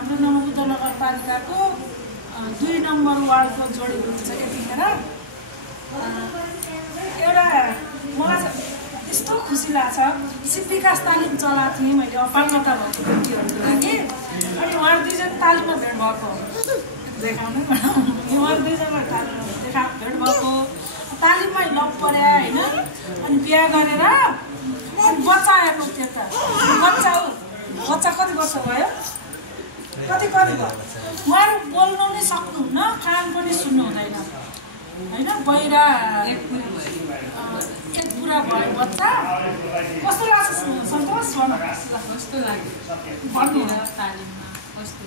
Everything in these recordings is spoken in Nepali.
हाम्रो नवबुद्ध नगरपालिकाको 2 नम्बर वार्डको जोडेको हुन्छ यतिखेर एउटा मलाई यस्तो खुसी लाग्छ सिपिकास तालिम चलाएको थिएँ मैले अपाङ्गता भएको व्यक्तिहरूको लागि अनि उहाँ दुईजना तालिममा भेट भएको देखाउनु उहाँ दुईजना तालिममा भेट भएको तालिममै लप पर्या होइन अनि बिहा गरेर अनि बच्चा आएको त्यता बच्चा कति वर्ष भयो कति भयो उहाँहरू बोल्नु नै सक्नुहुन्न कान पनि सुन्नु हुँदैन होइन बहिरा एक पुरा भयो बच्चा कस्तो लाग्छ सन्तोष कस्तो लाग्यो भन्नु तालिममा कस्तो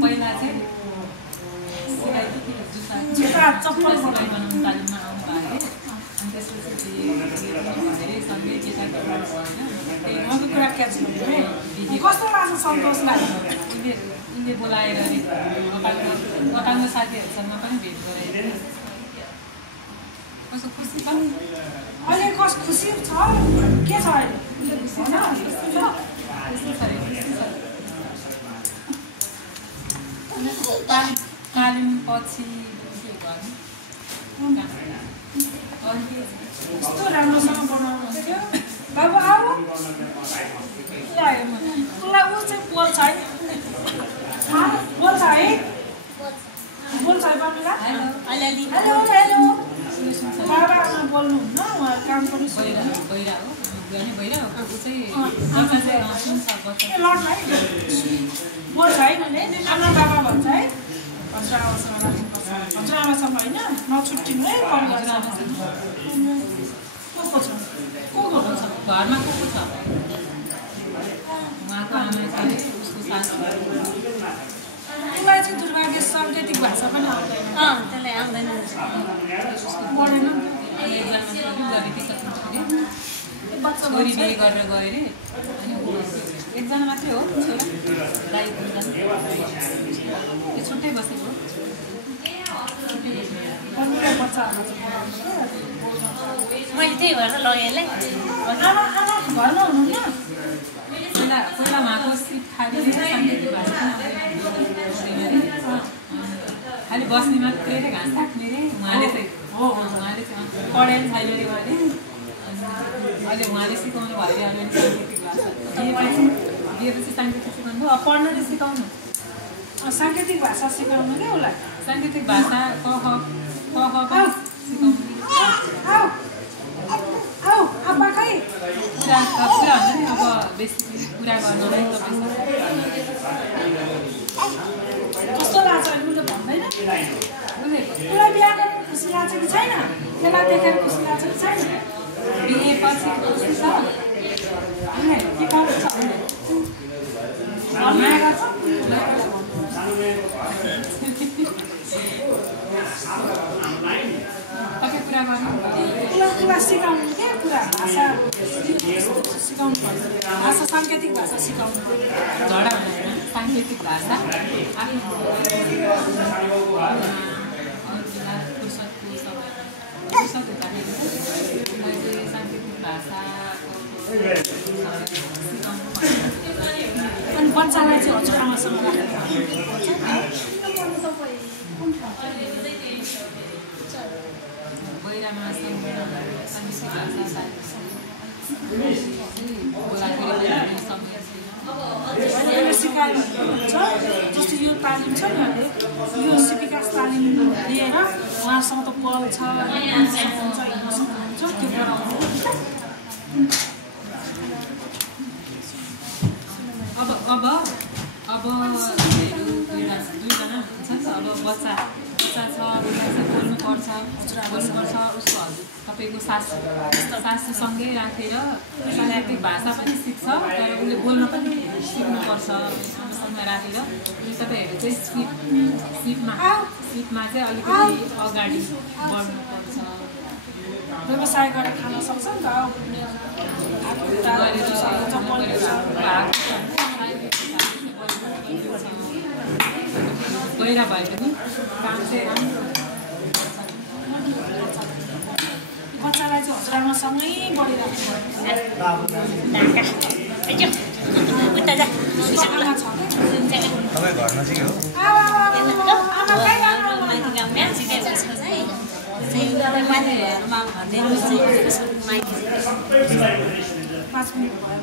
पहिला चाहिँ जुत्ता चप्पल बनाउनु तालिममा आउनु भयो अरे अनि त्यसपछि धेरै सबै केटाको उहाँको कुरा क्याच भयो कस्तो लाग्छ सन्तोष लाग्यो उनले बोलाएर अपाङ्ग साथीहरूसँग पनि भेट गराएर कस्तो खुसी पनि अहिले कस्तो खुसी छ के छ अहिले तालिम पछि यस्तो राम्रोसँग बनाउनुहुन्थ्यो बाबु आऊ उसलाई ऊ चाहिँ बोल्छ है बोल्छ है बाबुला हेलो बाबा आमा बोल्नुहुन्न उहाँ काम पनि बहिरा हो ऊ चाहिँ बोल्छ है मैले आमा बाबा भन्छ है हजुरआमासँग राख्नुपर्छ हजुरआमासँग होइन नछुट्टिनु है को छ घरमा को छ उहाँको आमा चाहिँ उसको सासू उसलाई चाहिँ दुर्भाग्य साङ्केतिक भाषा पनि आउँदैन त्यसलाई आउँदैन पढेन छोरी बिहे गरेर गयो अरे अनि एकजना मात्रै हो छोरा दाइ छुट्टै बसेको मैले त्यही भएर लगेँ घरमा हुनुहुन्न पहिला उहाँको सिट खाली साङ्केतिक भाषा खालि बस्ने मात्रै रे घाँस काट्ने रे उहाँले चाहिँ पढेन छैन अरे उहाँले अहिले उहाँले सिकाउनु भयो अरे साङ्केतिक भाषा दिएपछि साङ्केतिक सिकाउनु भयो पढ्न चाहिँ सिकाउनु साङ्केतिक भाषा सिकाउनु क्या उसलाई साङ्केतिक भाषा क ख सिकाउनु आप्पा खै कुरा हुन्छ नि अब बेसी कुरा गर्नलाई कस्तो लाग्छ उसले भन्दैन उसलाई बिहा गरेर खुसी लाग्छ कि छैन त्यसलाई देखेर खुसी लाग्छ कि छैन बिहेपछि खुसी छ के काम छ माया गर्छ तपाईँ कुरा गर्नु उसलाई सिकाउनु क्या कुरा भाषा सिकाउनु पर्छ भाषा साङ्केतिक भाषा सिकाउनु झगडा हुँदैन साङ्केतिक भाषा आफ्नो फुर्सद हुँदाखेरि मैले साङ्केतिक भाषा अनि बच्चालाई चाहिँ हजुरआमासँग राखेर बहिरामा सिकाएर हुन्छ जस्तो यो तालिम छ नि अहिले यो सिपिकास तालिम लिएर उहाँसँग त बल छ हिँड्न सक्नुहुन्छ त्यो गराउनु अब दुईजना हुन्छ नि त अब बच्चा छ बोल्नुपर्छ उसको तपाईँको सासूसँगै राखेर साङ्केतिक भाषा पनि सिक्छ तर उसले बोल्न पनि सिक्नुपर्छ आमासँग राखेर तपाईँहरू चाहिँ सिपमा चाहिँ अलिकति अगाडि बढ्नुपर्छ व्यवसाय गरेर खान सक्छ नि त गहिरा भए पनि काम चाहिँ बच्चालाई चाहिँ हजुरआमा सँगै बढिरहेको उता जा आमा छ तपाईँ घर नजिकै हो आमा कहीँ माथि गाउँमा सिधै उसको चाहिँ माथि घरमा भन्दै 5 मिनट भयो